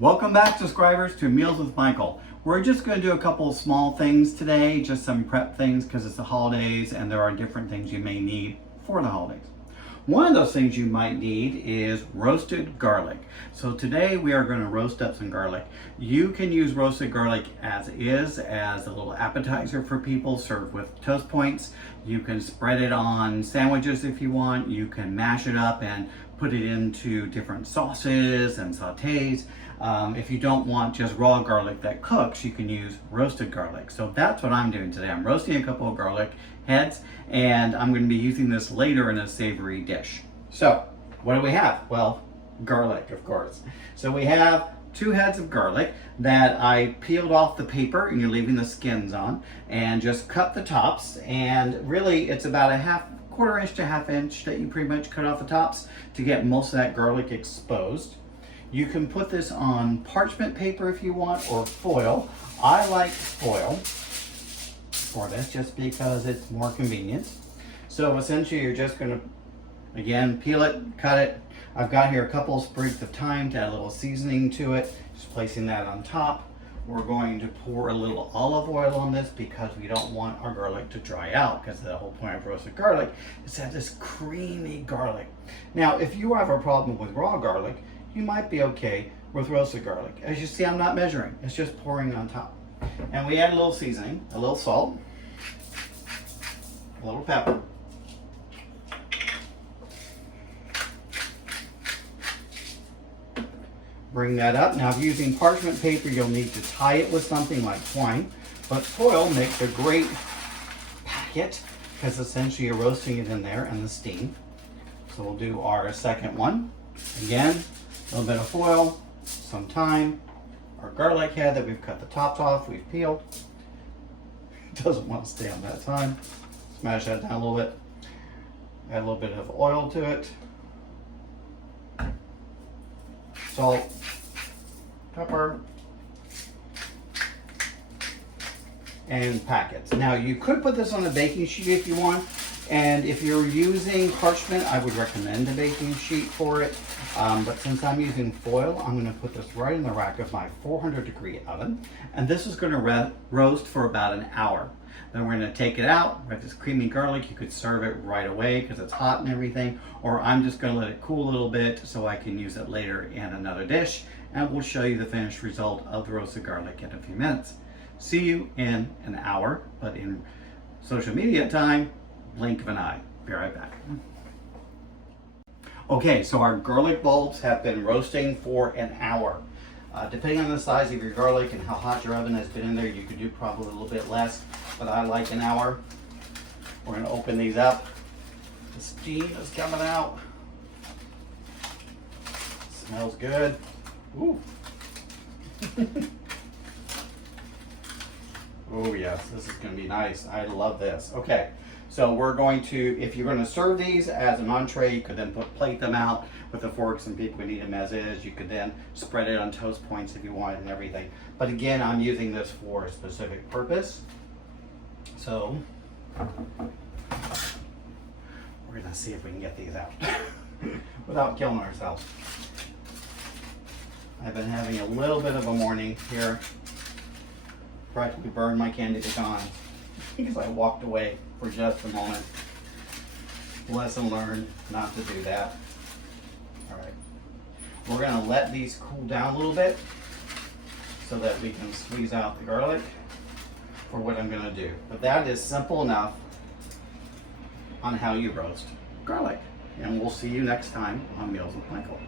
Welcome back, subscribers, to Meals with Michael. We're just going to do a couple of small things today, just some prep things because it's the holidays and there are different things you may need for the holidays. One of those things you might need is roasted garlic. So today we are going to roast up some garlic. You can use roasted garlic as is, as a little appetizer for people, served with toast points. You can spread it on sandwiches if you want. You can mash it up and put it into different sauces and sautés. If you don't want just raw garlic that cooks, you can use roasted garlic. So that's what I'm doing today. I'm roasting a couple of garlic heads, and I'm going to be using this later in a savory dish. So what do we have? Well, garlic, of course. So we have 2 heads of garlic that I peeled off the paper, and you're leaving the skins on, and just cut the tops. And really it's about a quarter inch to half inch that you pretty much cut off the tops to get most of that garlic exposed. You can put this on parchment paper if you want, or foil. I like foil for this just because it's more convenient. So essentially you're just going to, again, peel it, cut it. I've got here a couple of sprigs of thyme to add a little seasoning to it. Just placing that on top. We're going to pour a little olive oil on this because we don't want our garlic to dry out, because the whole point of roasted garlic is to have this creamy garlic. Now, if you have a problem with raw garlic, you might be okay with roasted garlic. As you see, I'm not measuring. It's just pouring on top. And we add a little seasoning, a little salt, a little pepper, bring that up. Now, if you're using parchment paper, you'll need to tie it with something like twine, but foil makes a great packet because essentially you're roasting it in there and the steam. So we'll do our second one. Again, a little bit of foil, some thyme, our garlic head that we've cut the tops off, we've peeled. It doesn't want to stay on that thyme. Smash that down a little bit. Add a little bit of oil to it. Salt, pepper, and packets. Now you could put this on a baking sheet if you want, and if you're using parchment, I would recommend a baking sheet for it. But since I'm using foil, I'm going to put this right in the rack of my 400-degree oven, and this is going to roast for about an hour. Then we're going to take it out. We have this creamy garlic. You could serve it right away because it's hot and everything, or I'm just going to let it cool a little bit so I can use it later in another dish, and we'll show you the finished result of the roasted garlic in a few minutes. See you in an hour, but in social media time, blink of an eye. Be right back. Okay, so our garlic bulbs have been roasting for an hour. Depending on the size of your garlic and how hot your oven has been in there, you could do probably a little bit less, but I like an hour. We're going to open these up. The steam is coming out. Smells good. Ooh. Oh yes, this is going to be nice. I love this. Okay, so we're going to, if you're going to serve these as an entree, you could then plate them out with the forks, and people would eat them as is. You could then spread it on toast points if you wanted and everything. But again, I'm using this for a specific purpose. So we're going to see if we can get these out without killing ourselves. I've been having a little bit of a morning here. Practically burned my candy pecan because I walked away for just a moment. Lesson learned not to do that. All right, we're going to let these cool down a little bit so that we can squeeze out the garlic for what I'm going to do. But that is simple enough on how you roast garlic. And we'll see you next time on Meals with Michael.